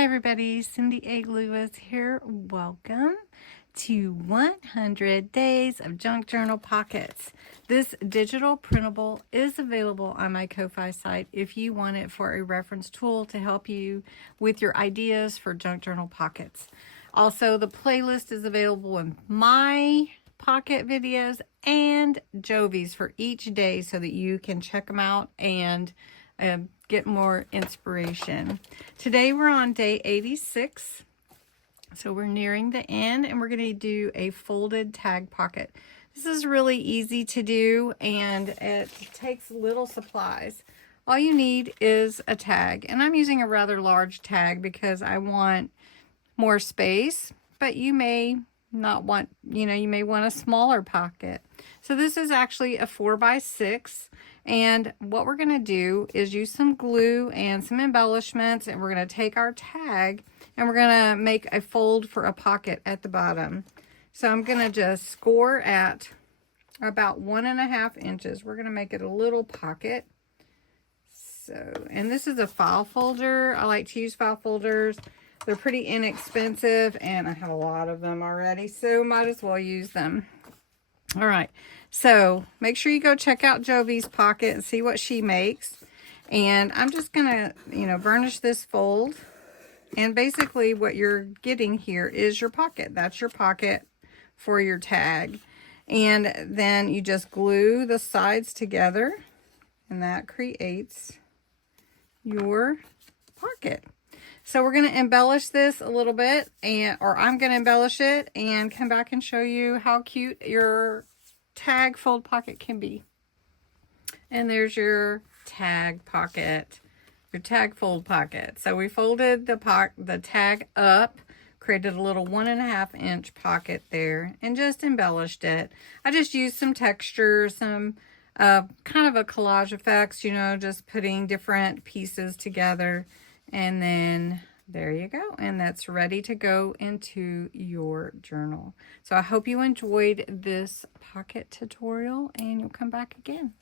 Hi everybody, Cindy A. Lewis here. Welcome to 100 Days of Junk Journal Pockets. This digital printable is available on my Ko-Fi site if you want it for a reference tool to help you with your ideas for junk journal pockets. Also, the playlist is available in my pocket videos and Jovi's for each day so that you can check them out and get more inspiration. Today we're on day 86, so we're nearing the end, and we're going to do a folded tag pocket. This is really easy to do, and it takes little supplies. All you need is a tag, and I'm using a rather large tag because I want more space, but you may not want, you may want a smaller pocket. So this is actually a 4x6, and what we're going to do is use some glue and some embellishments, and we're going to take our tag and we're going to make a fold for a pocket at the bottom. So I'm going to just score at about 1.5 inches. We're going to make it a little pocket. So, and this is a file folder. I like to use file folders. They're pretty inexpensive, and I have a lot of them already, so might as well use them. All right, so make sure you go check out Jovi's pocket and see what she makes. And I'm just gonna, burnish this fold. And basically what you're getting here is your pocket. That's your pocket for your tag. And then you just glue the sides together, and that creates your pocket. So we're going to embellish this a little bit, or I'm going to embellish it and come back and show you how cute your tag fold pocket can be. And there's your tag pocket, your tag fold pocket. So we folded the tag up, created a little 1.5 inch pocket there, and just embellished it. I just used some texture, some kind of a collage effects, just putting different pieces together. And then there you go. And that's ready to go into your journal. So I hope you enjoyed this pocket tutorial, and you'll come back again.